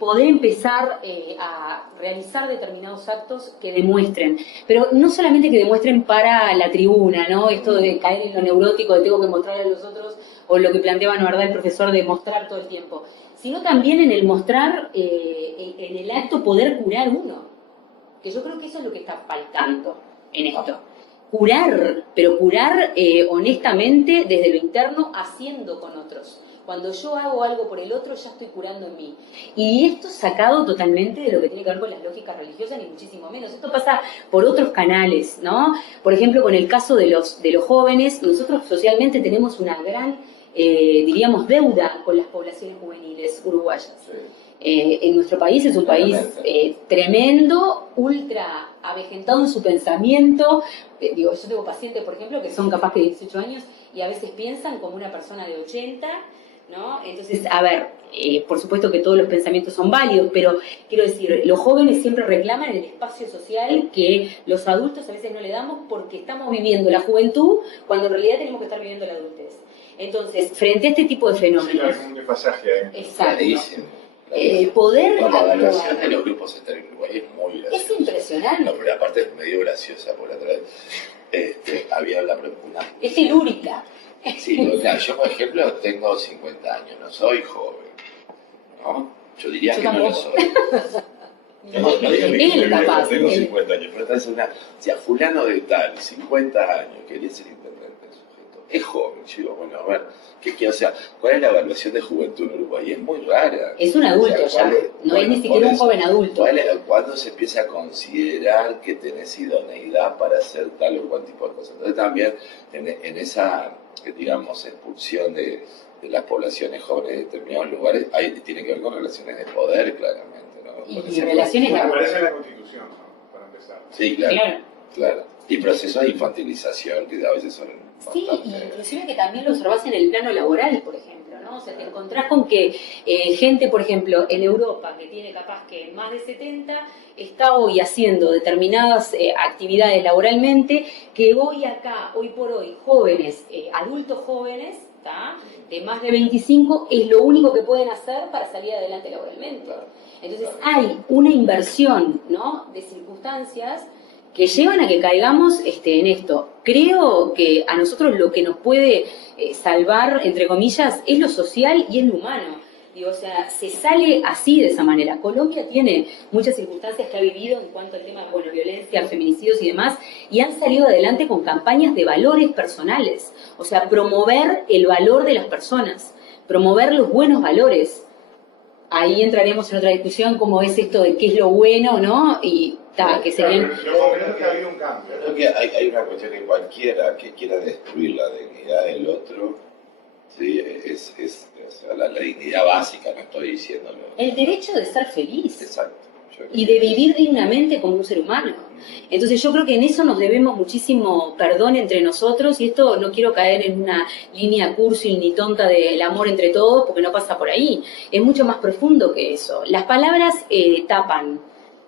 Poder empezar a realizar determinados actos que demuestren, pero no solamente que demuestren para la tribuna, ¿no? Esto de caer en lo neurótico, de tengo que mostrarle a los otros, o lo que planteaba, ¿no, verdad?, el profesor, de mostrar todo el tiempo, sino también en el mostrar, en el acto, poder curar uno, que yo creo que eso es lo que está faltando en esto. Curar, pero curar honestamente desde lo interno, haciendo con otros. Cuando yo hago algo por el otro, ya estoy curando en mí. Y esto sacado totalmente de lo que tiene que ver con las lógicas religiosas, ni muchísimo menos. Esto pasa por otros canales, ¿no? Por ejemplo, con el caso de los jóvenes, nosotros socialmente tenemos una gran, diríamos, deuda con las poblaciones juveniles uruguayas. Sí. En nuestro país es un país tremendo, ultra avejentado en su pensamiento. Yo tengo pacientes, por ejemplo, que son capaz de 18 años y a veces piensan como una persona de 80, ¿no? Entonces, a ver, por supuesto que todos los pensamientos son válidos, pero quiero decir, los jóvenes siempre reclaman el espacio social que los adultos a veces no le damos porque estamos viviendo la juventud cuando en realidad tenemos que estar viviendo la adultez. Entonces, frente a este tipo de fenómenos... Sí, hay un desfasaje ahí. Exacto. Poder la evaluación de los grupos etarios en Uruguay es muy graciosa. Es impresionante. No, pero aparte es medio graciosa, por otra vez. Había una... Es telúrica. Sí, claro, yo por ejemplo tengo 50 años, no soy joven, ¿no? Yo diría que no lo soy. Tengo 50 años, pero entonces si a fulano de tal, 50 años, quería ser intendente del sujeto, es joven. Yo digo, bueno, a ver, o sea, ¿cuál es la evaluación de juventud en Uruguay? Es muy rara. Es un adulto, o sea, ya, no es ni siquiera un joven adulto. ¿Cuándo se empieza a considerar que tenés idoneidad para hacer tal o cual tipo de cosas? Entonces también en esa, digamos, expulsión de las poblaciones jóvenes de determinados lugares, ahí tiene que ver con relaciones de poder, claramente, ¿no? Y relaciones de aparece en la Constitución, ¿no? Para empezar. Sí, claro. Y procesos de infantilización que a veces son sí, y inclusive que también lo observás en el plano laboral, por ejemplo, ¿no? O sea, te encontrás con que gente, por ejemplo, en Europa, que tiene capaz que más de 70, está hoy haciendo determinadas actividades laboralmente, que hoy acá, hoy por hoy, jóvenes, adultos jóvenes, ¿tá?, de más de 25, es lo único que pueden hacer para salir adelante laboralmente. Entonces hay una inversión, ¿no?, de circunstancias que llevan a que caigamos en esto. Creo que a nosotros lo que nos puede salvar, entre comillas, es lo social y es lo humano. Digo, o sea, se sale así, de esa manera. Colombia tiene muchas circunstancias que ha vivido en cuanto al tema de, bueno, violencia, feminicidios y demás, y han salido adelante con campañas de valores personales. O sea, promover el valor de las personas, promover los buenos valores. Ahí entraremos en otra discusión, como es esto de qué es lo bueno, ¿no? Y que serían... Creo que ha habido un cambio. Creo que hay una cuestión que cualquiera que quiera destruir la dignidad del otro, sí, o sea, la dignidad básica, no estoy diciéndolo. El derecho de ser feliz. Exacto. Y de vivir dignamente como un ser humano. Entonces yo creo que en eso nos debemos muchísimo perdón entre nosotros, y esto no quiero caer en una línea cursi ni tonta del amor entre todos, porque no pasa por ahí. Es mucho más profundo que eso. Las palabras tapan.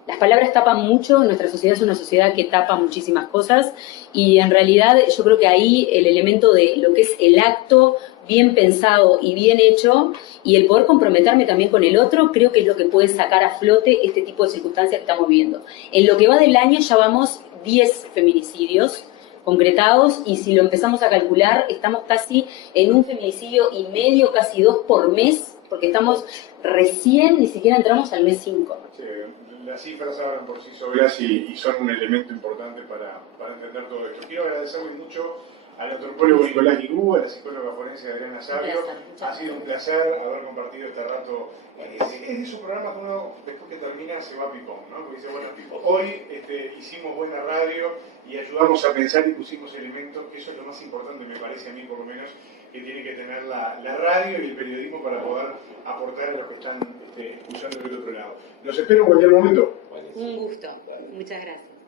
Las palabras tapan mucho, nuestra sociedad es una sociedad que tapa muchísimas cosas, y en realidad yo creo que ahí el elemento de lo que es el acto bien pensado y bien hecho, y el poder comprometerme también con el otro, creo que es lo que puede sacar a flote este tipo de circunstancias que estamos viviendo. En lo que va del año ya vamos 10 feminicidios concretados, y si lo empezamos a calcular, estamos casi en un feminicidio y medio, casi 2 por mes, porque estamos recién, ni siquiera entramos al mes 5. Sí, las cifras hablan por sí solas y son un elemento importante para entender todo esto. Quiero agradecerle mucho al antropólogo Nicolás Guigú, a la psicóloga forense Adriana Sabio. Ha sido un placer haber compartido este rato. Es de esos programas que uno, después que termina, se va a pipón, ¿no? Porque dice, bueno, hoy hicimos buena radio y ayudamos a pensar y pusimos elementos, que eso es lo más importante, me parece a mí por lo menos, que tiene que tener la radio y el periodismo para poder aportar a los que están escuchando del otro lado. Los espero en cualquier momento. Buenísimo. Un gusto. Muchas gracias.